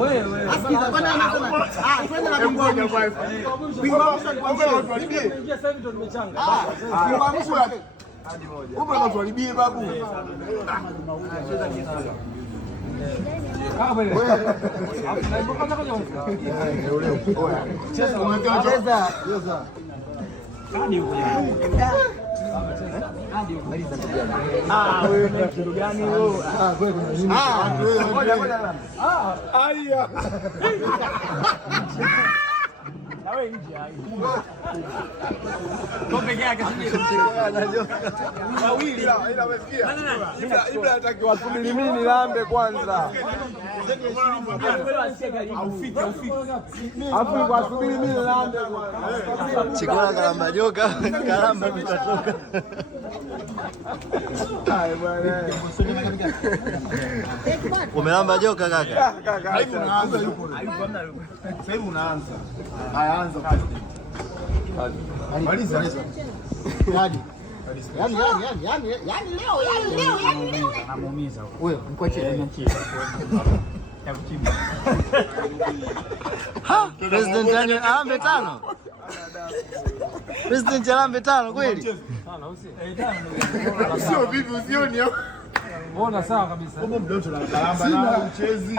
Wewe. Asikiza bwana anasema twende na bingwa mwisho. Bingwa mwisho tuambie. Ingia sasa hivi ndo nimechanga. Bingwa mwisho hadi moja. Upo na tualibie babu. Cheza kinasa. Cheza. Wewe ni kitu gani wewe? Wewe kuna nini? Aya. Na wewe nje kombe yake wawili ila umesikia? Ibra anatakiwa subiri mimi nilambe kwanza. Afu kwa subiri mimi nilambe kwanza. Chikola kalamba joka, kalamba mtatoka. Hai bwana. Umelamba joka kaka? Kaka, hivi unaanza yuko. Sasa hivi unaanza. Haya anza. Maliza. Hadi. Yani leo. Anamuumiza. Wewe mko chini. Ya kuchimba. Ha, President yani aambe tano. President aambe tano kweli? Sio vipi usioni hapo. Mbona sawa kabisa. Mbona mdoto na kalamba na mchezi.